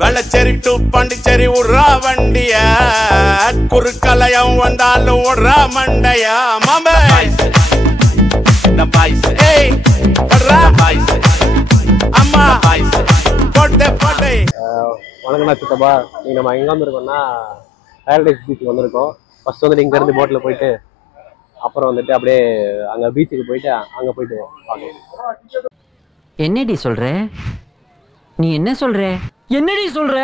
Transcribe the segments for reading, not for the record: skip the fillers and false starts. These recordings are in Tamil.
வெள்ளச்சேரி டு பாண்டிச்சேரி உட்றா வண்டிய குறுக்கலையம் வந்தாலும் உட்றா மண்டைய மாமே அம்மா போட்டே போட்டே. வணக்கம்ண்ணா சித்தப்பா. நீங்க நம்ம எங்க வந்திருக்கோம்னா பேரடைஸ் பீச்சுக்கு வந்திருக்கோம். ஃபர்ஸ்ட் வந்துட்டு இங்க இருந்து போட்ல போயிட்டு அப்புறம் வந்துட்டு அப்படியே அங்க பீச்சுக்கு போயிட்டு அங்க போயிட்டு பார்க்கணும். என்னடி சொல்ற? நீ என்ன சொல்ற? என்னடி சொல்ற?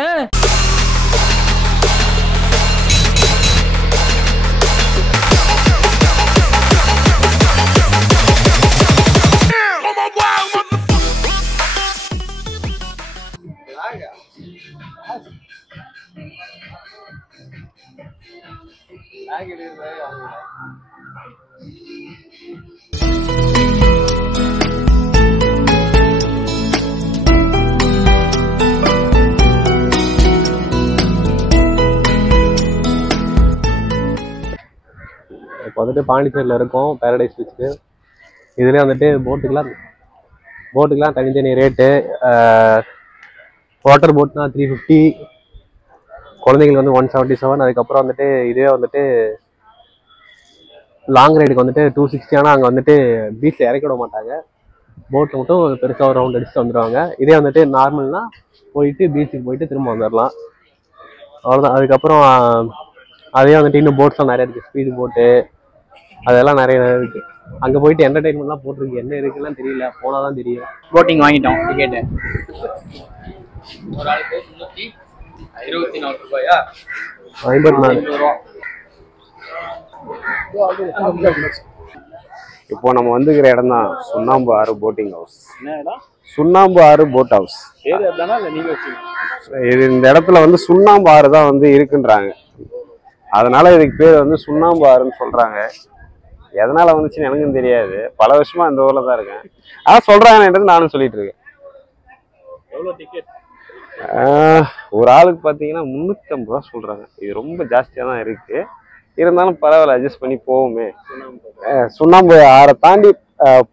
இப்போ வந்துட்டு பாண்டிச்சேரியில் இருக்கோம் பேரடைஸ் பீச்சுக்கு. இதுலேயே வந்துட்டு போட்டுக்கெலாம் தனித்தனி ரேட்டு. வாட்டர் போட்னா 350, குழந்தைங்களுக்கு வந்து 177. அதுக்கப்புறம் வந்துட்டு இதே வந்துட்டு லாங் ரைடுக்கு வந்துட்டு 260. ஆனால் அங்கே வந்துட்டு பீச்சில் இறக்கி விட மாட்டாங்க. போட்டில் மட்டும் பெருசாக ஒரு ரவுண்ட் அடிச்சுட்டு வந்துடுவாங்க. இதே வந்துட்டு நார்மல்னா போயிட்டு பீச்சுக்கு போயிட்டு திரும்ப வந்துடலாம், அவ்வளோதான். அதுக்கப்புறம் அதே வந்துட்டு இன்னும் போட்ஸ்லாம் நிறைய இருக்குது. ஸ்பீடு போட்டு அதெல்லாம் நிறைய இருக்குது. அங்கே போயிட்டு என்டர்டைன்மெண்ட்லாம் போட்டிருக்கு. என்ன இருக்குன்னு தெரியல, போனால் தான் தெரியும். போட்டிங் வாங்கிட்டோம். டிக்கெட்டு ஒரு ஆளுக்கு 324 ரூபாயா? 54 ரூபா. இப்போ நம்ம வந்துக்கிற இடம் தான் சுண்ணாம்பு ஆறு போட்டிங் ஹவுஸ். என்ன இடம்? சுண்ணாம்பு ஆறு போட் ஹவுஸ். பேர் அதுதானா இல்லை நீங்கள் வச்சுக்கோங்க? இது இந்த இடத்துல வந்து சுண்ணாம்பு ஆறு தான் வந்து இருக்குன்றாங்க. அதனால இதுக்கு பேர் வந்து சுண்ணாம்பு ஆறுன்னு சொல்றாங்க. எதனால வந்துச்சுன்னு எனக்கும் தெரியாது. பல வருஷமா இந்த ஊர்ல தான் இருக்கேன். அதான் சொல்றாங்கன்றது நானும் சொல்லிட்டு இருக்கேன். எவ்வளோ டிக்கெட்? ஒரு ஆளுக்கு பார்த்தீங்கன்னா 350 ரூபா சொல்றாங்க. இது ரொம்ப ஜாஸ்தியாக தான் இருக்கு. இருந்தாலும் பரவாயில்ல, அட்ஜஸ்ட் பண்ணி போவோமே. சுண்ணாம்பு ஆறை தாண்டி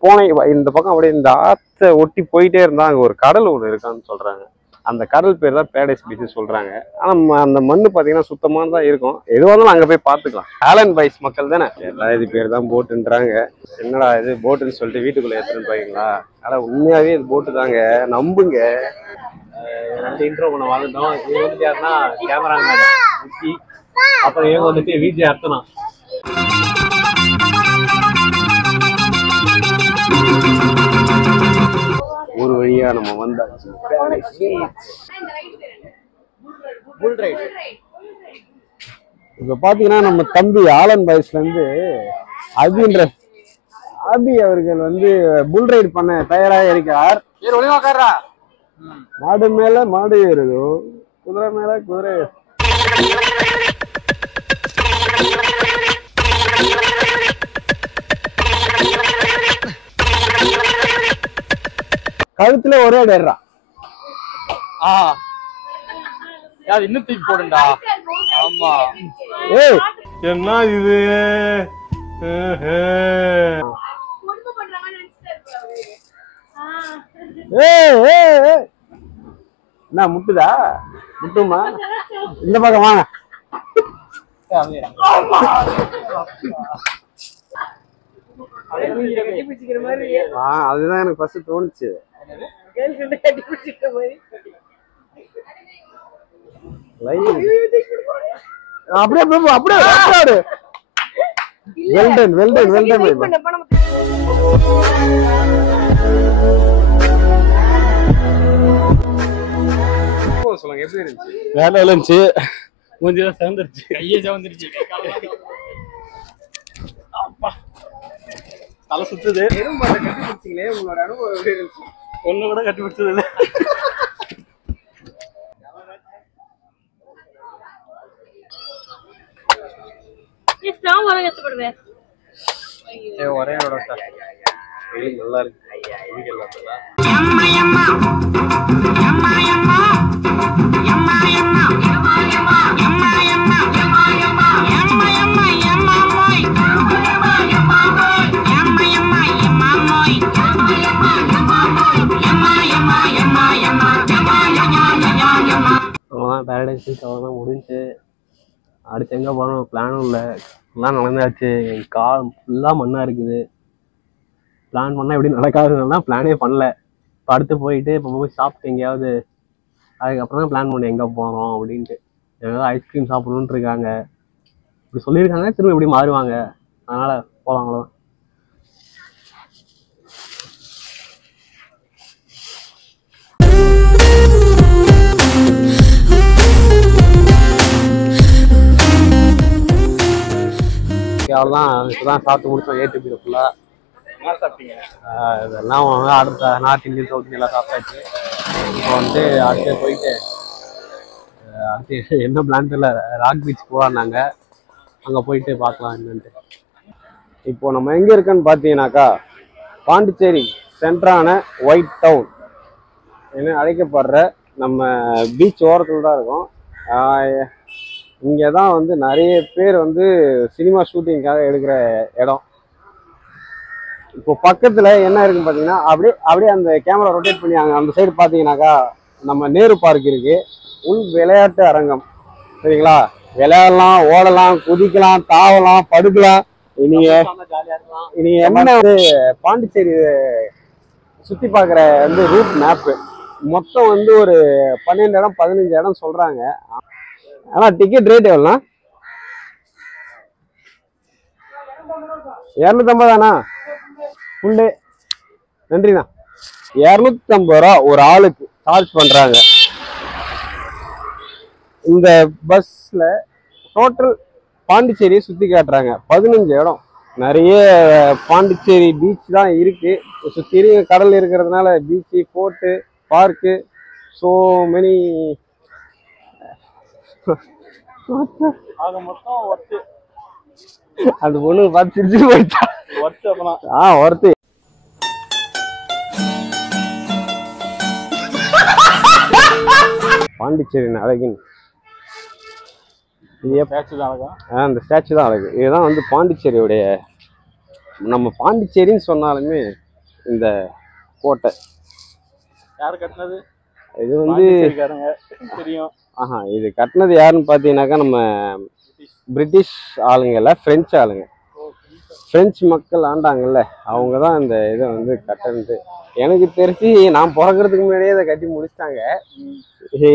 போன இந்த பக்கம் அப்படியே இந்த ஆற்றை ஒட்டி போயிட்டே இருந்தா அங்கே ஒரு கடல் ஒன்று இருக்கான்னு சொல்றாங்க. அந்த கடல் பேர் தான் பேரடைஸ் பீச் சொல்றாங்க. ஆனால் அந்த மண்ணு பார்த்தீங்கன்னா சுத்தமானதான் இருக்கும். எதுவாக இருந்தாலும் அங்கே போய் பார்த்துக்கலாம். ஆலன் பாய்ஸ் மக்கள் தானே எல்லாம் இது பேர் தான் போட்டுன்றாங்க. என்னடா இது போட்டுன்னு சொல்லிட்டு வீட்டுக்குள்ள எடுத்துன்னு போய்ங்களா? ஆனால் உண்மையாவே இது போட்டு தாங்க, நம்புங்க. இன்ட்ரோ பண்ண வாழ்ந்தோம். இவங்க வந்துட்டு யாருன்னா கேமராமேன் முக்கி, அப்புறம் இவங்க வந்துட்டு விஜய் அர்த்தனா. ஒரு வழியா நம்ம வந்தாச்சு. இப்ப பாத்தீங்கன்னா நம்ம தம்பி ஆலன் பாய்ஸ்ல இருந்து அபி அவர்கள் வந்து புல் ரைடு பண்ண தயாராக இருக்கிறார். மாடு மேல மாடு ஏறுதோ, குதிரை மேல குதிரை. கழுத்துல ஒரே டேர்றா. இன்னும் தூக்கி போடுண்டா. ஆமா. ஏய் என்ன இது? என்ன முட்டுதா? முட்டுமா? இந்த பக்கம் வாங்க. அதுதான் எனக்கு ஃபர்ஸ்ட் தோணுச்சு. அப்படியே அப்படியே வெல்டன் வெல்டன் வெல்டன். சொல்லுங்க, எப்படி இருந்துச்சு? வேலை இருந்துச்சு. மூஞ்சிலாம் சேர்ந்துருச்சு, கையே சேர்ந்துருச்சு, தலை சுத்துது. கண்டுபிடிச்சிங்களே, உங்களோட அனுபவம் எப்படி இருந்துச்சு? ஒண்ணு கூட கட்டி பிடிச்சது இல்லை. ஒரே நல்லா இருக்கு. Yamma, yamma, yamma, yamma, yamma, yamma, yamma, yamma, yamma, college போயிட்டு அவ்வளோதான் முடிஞ்சு. அடுத்து எங்கே போகிறோம் பிளானும் இல்லை, எல்லாம் நடந்தாச்சு. என் கால் ஃபுல்லாக மண்ணாக இருக்குது. பிளான் பண்ணால் எப்படி நடக்காதுன்னா பிளானே பண்ணல. இப்போ அடுத்து போயிட்டு இப்போ போய் சாப்பிட்டு எங்கேயாவது அதுக்கப்புறம் தான் பிளான் பண்ணி எங்கே போகிறோம் அப்படின்ட்டு. எங்கேயாவது ஐஸ்கிரீம் சாப்பிடணுன்ட்டு இருக்காங்க. இப்படி சொல்லியிருக்காங்க, திரும்ப எப்படி மாறுவாங்க, அதனால் போகலாம் அவ்வளோதான். அவ்வளோதான். இப்போதான் சாப்பிட்டு முடிச்சோம். ஏடிபியில் ஃபுல்லாக என்ன சாப்பிட்டீங்க? இதெல்லாம் அடுத்த நார்த் இந்தியன் சவுத் இந்தியன் எல்லாம் சாப்பிட்டாச்சு. இப்போ வந்து அடுத்து போயிட்டு அடுத்து என்ன பிளான் தெரியல, ராக் பீச் போகலான்னாங்க. அங்கே போயிட்டு பார்க்கலாம் என்னன்ட்டு. இப்போ நம்ம எங்கே இருக்கோன்னு பார்த்தீங்கன்னாக்கா பாண்டிச்சேரி சென்ட்ரான ஒயிட் டவுன் என அழைக்கப்படுற நம்ம பீச் ஓரத்தில் தான் இருக்கோம். இங்கே தான் வந்து நிறைய பேர் வந்து சினிமா ஷூட்டிங்காக எடுக்கிற இடம். இப்போ பக்கத்தில் என்ன இருக்குன்னு பார்த்தீங்கன்னா அப்படியே அந்த கேமரா ரொட்டேட் பண்ணி அந்த சைடு பார்த்தீங்கன்னாக்கா நம்ம நேரு பார்க் இருக்கு. உள் விளையாட்டு அரங்கம், சரிங்களா? விளையாடலாம், ஓடலாம், குதிக்கலாம், தாவலாம், படுக்கலாம். நீங்க என்ன வந்து பாண்டிச்சேரி சுற்றி பார்க்குற வந்து ரூட் மேப்பு மொத்தம் வந்து ஒரு 12 இடம் 15 இடம் சொல்கிறாங்க. ஆனால் டிக்கெட் ரேட் எவ்வளோண்ணா? 250 தானா ஃபுல் டே? நன்றிண்ணா. 250 ரூபா ஒரு ஆளுக்கு சார்ஜ் பண்ணுறாங்க. இந்த பஸ்ஸில் டோட்டல் பாண்டிச்சேரியை சுற்றி காட்டுறாங்க. 15 இடம். நிறைய பாண்டிச்சேரி பீச் தான் இருக்குது. சுற்றி கடல் இருக்கிறதுனால beach, port, park, so many. ஆக மொத்தம் ஒர்த்து. அந்த பொண்ணு பார்த்து சிரிச்சு போயிட்டா. ஒர்த்து அப்பலாம். ஒர்த்து. பாண்டிச்சேரியின் அழகின் ஸ்டாச்சு தான் அழகா? அந்த ஸ்டாச்சு தான் அழகு. இதுதான் வந்து பாண்டிச்சேரியுடைய, நம்ம பாண்டிச்சேரின்னு சொன்னாலுமே இந்த கோட்டை. யார் கட்டினது? இது வந்து தெரியும். இது கட்டினது யாருன்னு பார்த்தீங்கன்னாக்கா நம்ம பிரிட்டிஷ் ஆளுங்கல்ல, பிரெஞ்சு ஆளுங்க. பிரெஞ்சு மக்கள் ஆண்டாங்கல்ல, அவங்க தான் இந்த இதை வந்து கட்டணுது. எனக்கு தெரிஞ்சு நான் பிறக்கிறதுக்கு முன்னாடியே இதை கட்டி முடிச்சிட்டாங்க.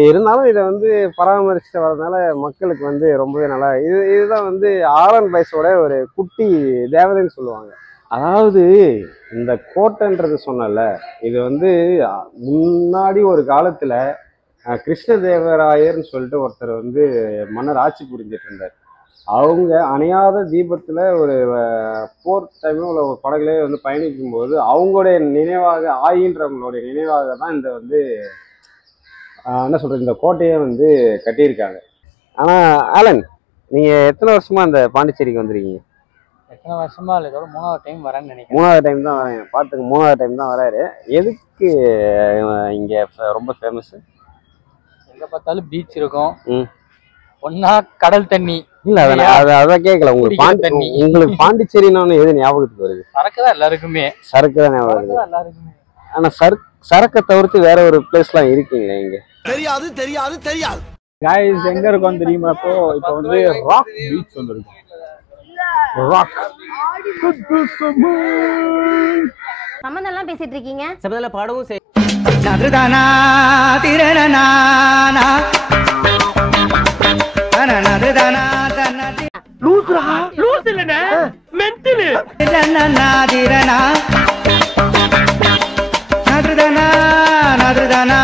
இருந்தாலும் இதை வந்து பராமரிச்சுட்டு வரதுனால மக்களுக்கு வந்து ரொம்பவே நல்லா. இதுதான் வந்து ஆலன் பைஸோட ஒரு குட்டி தேவதைன்னு சொல்லுவாங்க. அதாவது இந்த கோட்டைன்றது சொன்னல, இது வந்து முன்னாடி ஒரு காலத்துல கிருஷ்ணதேவராயர்னு சொல்லிட்டு ஒருத்தர் வந்து மன்னர் ஆட்சி புரிஞ்சிட்டு இருந்தார். அவங்க அணையாத தீபத்துல ஒரு போர் டைம்ல உள்ள ஒரு படகுலே வந்து பயணிக்கும் போது அவங்களுடைய நினைவாக, ஆயின்றவங்களுடைய நினைவாக தான் இந்த வந்து என்ன சொல்றது, இந்த கோட்டையை வந்து கட்டியிருக்காங்க. ஆனா ஆலன், நீங்க எத்தனை வருஷமா அந்த பாண்டிச்சேரிக்கு வந்திருக்கீங்க? எத்தனை வருஷமா இல்லை, இதோட 3வது டைம் வரேன்னு நினைக்கிறேன். 3வது டைம் தான் வரேன். பார்த்துக்கு 3வது டைம் தான் வராரு. எதுக்கு இங்க ரொம்ப ஃபேமஸ்? எங்க பார்த்தாலும் பீச் இருக்கும், ஒன்னா கடல் தண்ணி. இல்ல அதான் கேட்கல. உங்களுக்கு பாண்டிச்சேரின்னு எது ஞாபகத்துக்கு வருது? சரக்கு தான் எல்லாருக்குமே. சரக்கு தான் ஞாபகம் வருது எல்லாருக்குமே. ஆனா சரக்கை தவிர்த்து வேற ஒரு பிளேஸ்லாம் இருக்குங்களே இங்க? தெரியாது தெரியாது தெரியாது. गाइस எங்க இருக்கோம் தெரியுமா? இப்போ வந்து ராக் பீச் வந்திருக்கோம். ராக் சம்பந்தம் எல்லாம் பேசிட்டு இருக்கீங்க. சபதல பாடவும் செய். நதுதானா திரணனா நதுதானா தனதி லூஸ்ரா லூஸ் இல்லனே மென்டல் திரணனா திரணா நதுதானா நதுதானா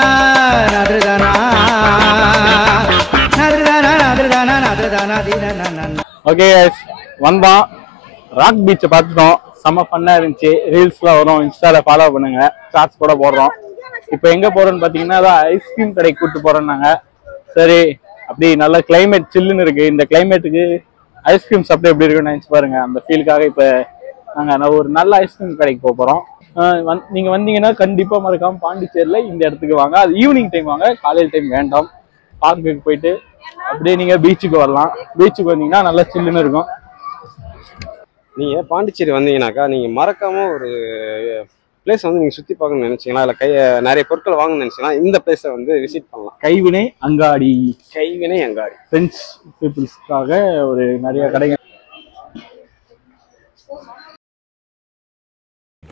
நதுதானா நதுதானா நதுதானா நதுதானா திரணனா. ஓகே गाइस, வந்தோம், ராக் பீச்சை பார்த்துட்டோம். செம்ம ஃபன்னாக இருந்துச்சு. ரீல்ஸ்லாம் வரும், இன்ஸ்டாவில் ஃபாலோ பண்ணுங்க, ஷார்ட்ஸ் கூட போடுறோம். இப்போ எங்கே போகிறோன்னு பார்த்தீங்கன்னா அதான் ஐஸ்கிரீம் கடைக்கு கூப்பிட்டு போகிறோன்னாங்க. சரி, அப்படி நல்ல கிளைமேட் சில்லுன்னு இருக்குது. இந்த கிளைமேட்டுக்கு ஐஸ்கிரீம் சாப்பிட்டு எப்படி இருக்குன்னு நினச்சி பாருங்க. அந்த ஃபீலுக்காக இப்போ நாங்கள் ஒரு நல்ல ஐஸ்கிரீம் கடைக்கு போக போகிறோம். நீங்கள் வந்தீங்கன்னா கண்டிப்பாக மறக்காமல் பாண்டிச்சேரியில் இந்த இடத்துக்கு வாங்க. அது ஈவினிங் டைம் வாங்க, காலையில் டைம் வேண்டாம். பார்க்குக்கு போயிட்டு அப்படியே நீங்கள் பீச்சுக்கு வரலாம். பீச்சுக்கு வந்தீங்கன்னா நல்லா சில்லுன்னு இருக்கும். நீங்க பாண்டிச்சேரி வந்தீங்கன்னாக்கா நீங்க மறக்காம ஒரு பிளேஸ் வந்து நீங்கள் சுற்றி பார்க்கணும்னு நினச்சிங்களா இல்லை நிறைய பொருட்கள் வாங்கணும்னு நினச்சிங்கன்னா இந்த பிளேஸை வந்து விசிட் பண்ணலாம். கைவினை அங்காடி. கைவினை அங்காடி ஃப்ரெண்ட்ஸ் பீப்புள்ஸ்க்காக ஒரு நிறைய கடைகள்.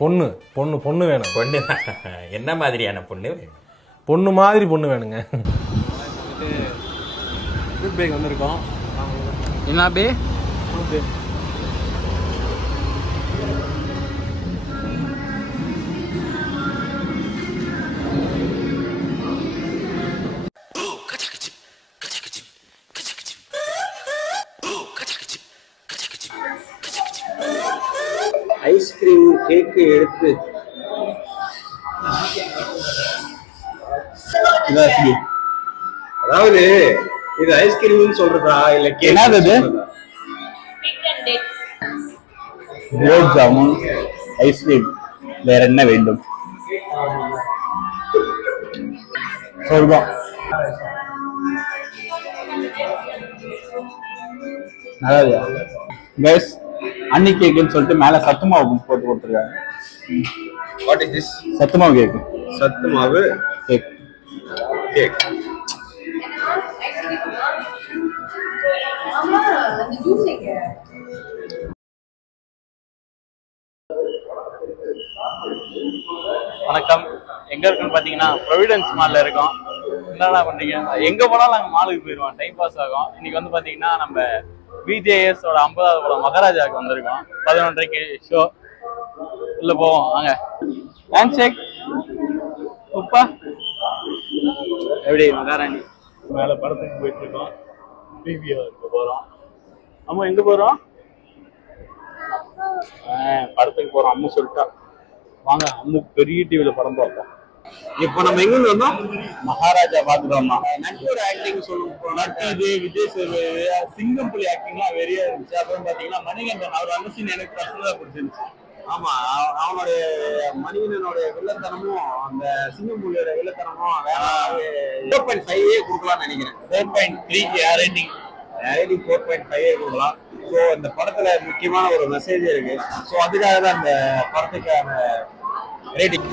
பொண்ணு பொண்ணு பொண்ணு வேணும். பொண்ணு என்ன மாதிரியான பொண்ணு? பொண்ணு மாதிரி பொண்ணு வேணுங்க. ஃபுட் பேக் வந்திருக்கோம். என்ன பே? ஃபுட் பேக் ஐஸ்கிரீம் கேக்கு எடுத்து அதாவது இது ஐஸ்கிரீம்னு சொல்றதா இல்ல என்னது இது? குலோப் ஜாமுன் ஐஸ்கிரீம் வேற என்ன வேண்டும்? சொல்றோம் நல்லா கைஸ். அன்னி கேக்குன்னு சொல்லிட்டு மேல சத்து மாவு போட்டு கொடுத்துருக்காங்க. What is this? சத்து மாவு கேக்கு. சத்து மாவு கேக். கேக். வணக்கம். எங்க இருக்குன்னு பாத்தீங்கன்னா ப்ரொவிடன்ஸ் மால்ல இருக்கோம். என்னடா பண்றீங்க? எங்க போனாலும் நாங்க மாலுக்கு போயிடுவோம், டைம் பாஸ் ஆகும். இன்னைக்கு வந்து பாத்தீங்கன்னா நம்ம பிஜேஎஸ் ஓட 50வது படம் மகாராஜாவுக்கு வந்திருக்கோம். 11:30க்கு ஷோ. உள்ள போவோம் வாங்க. Hand shake. உப்பா எப்படி மகாராணி? மேல படத்துக்கு போயிட்டு இருக்கோம். பிவிஆருக்கு போறோம். அம்மா எங்க போறோம்? படத்துக்கு போறோம். அம்மா சொல்லிட்டா வாங்க. அம்மு பெரிய டிவில படம் பார்ப்போம். இப்போ நம்ம எங்க வந்தோம்? மகாராஜா பாத்துட்டோம்மா. நட்போட ஆக்டிங் சொல்லுவோம். நட்டு விஜய் சேதுபதி சிங்கம் புலி ஆக்டிங்லாம் வெறியா இருந்துச்சு. அப்புறம் பாத்தீங்கன்னா மணிகண்டன் அவர் அந்த சீன் எனக்கு பர்சனலா பிடிச்சிருந்துச்சு. ஆமா, அவனுடைய மணிகண்டனுடைய வில்லத்தனமும் அந்த சிங்கம் புலியோட வில்லத்தனமும் வேற 4.5 கொடுக்கலாம்னு நினைக்கிறேன். 4.3 ரேட்டிங். ரேட்டிங் 4.5 கொடுக்கலாம். ஸோ இந்த படத்துல முக்கியமான ஒரு மெசேஜ் இருக்கு. ஸோ அதுக்காக தான் அந்த படத்துக்கான ரேட்டிங்.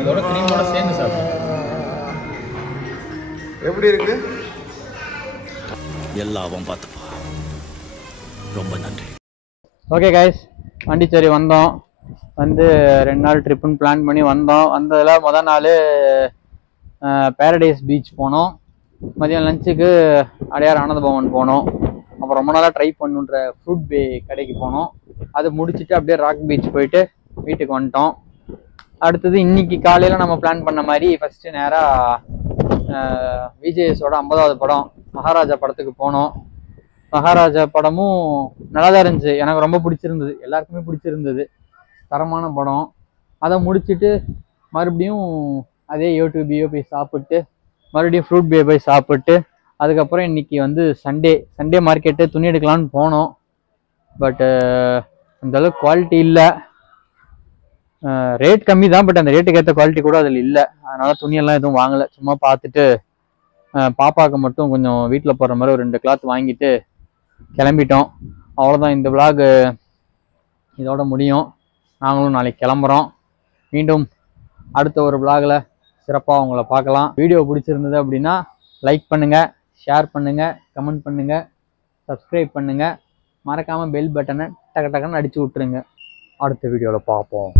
அதோட கிரீமோட சேர்ந்து சாப்பிடும். எப்படி இருக்கு? எல்லாவும் பார்த்துப்பா. ரொம்ப நன்றி. ஓகே கைஸ், பாண்டிச்சேரி வந்தோம். வந்து 2 நாள் ட்ரிப்புன்னு பிளான் பண்ணி வந்தோம். வந்ததில் மொதல் நாள் பேரடைஸ் பீச் போனோம். மதியம் லஞ்சுக்கு அடையார் ஆனந்த பவன் போனோம். அப்புறம் ரொம்ப நாளாக ட்ரை பண்ணுன்ற ஃப்ரூட் பே கடைக்கு போனோம். அது முடிச்சுட்டு அப்படியே ராக் பீச் போயிட்டு வீட்டுக்கு வந்துட்டோம். அடுத்தது இன்னைக்கு காலையில் நம்ம பிளான் பண்ண மாதிரி ஃபஸ்ட்டு நேராக விஜேஎஸோட 50வது படம் மகாராஜா படத்துக்கு போனோம். மகாராஜா படமும் நல்லா தான் இருந்துச்சு. எனக்கு ரொம்ப பிடிச்சிருந்தது, எல்லாருக்குமே பிடிச்சிருந்தது. தரமான படம். அதை முடிச்சுட்டு மறுபடியும் அதே யூடியூபியோ போய் சாப்பிட்டு மறுபடியும் ஃப்ரூட் பே போய் சாப்பிட்டு அதுக்கப்புறம் இன்றைக்கி வந்து சண்டே மார்க்கெட்டு துணி எடுக்கலான்னு போனோம். பட்டு அந்தளவுக்கு குவாலிட்டி இல்லை. ரேட் கம்மி தான், பட் அந்த ரேட்டுக்கு ஏற்ற குவாலிட்டி கூட அதில் இல்லை. அதனால் துணியெல்லாம் எதுவும் வாங்கலை. சும்மா பார்த்துட்டு பாப்பாவுக்கு மட்டும் கொஞ்சம் வீட்டில் போடுற மாதிரி ஒரு 2 கிளாத் வாங்கிட்டு கிளம்பிட்டோம். அவ்வளோதான். இந்த விளாக் இதோட முடியும். நாங்களும் நாளைக்கு கிளம்புறோம். மீண்டும் அடுத்த ஒரு விளாகில் சிறப்பாக உங்களை பார்க்கலாம். வீடியோ பிடிச்சிருந்தது அப்படின்னா லைக் பண்ணுங்கள், ஷேர் பண்ணுங்கள், கமெண்ட் பண்ணுங்கள், சப்ஸ்கிரைப் பண்ணுங்கள். மறக்காமல் பெல் பட்டனை டக்கு டக்குன்னு அடித்து விட்ருங்க. அடுத்த வீடியோவில் பார்ப்போம்.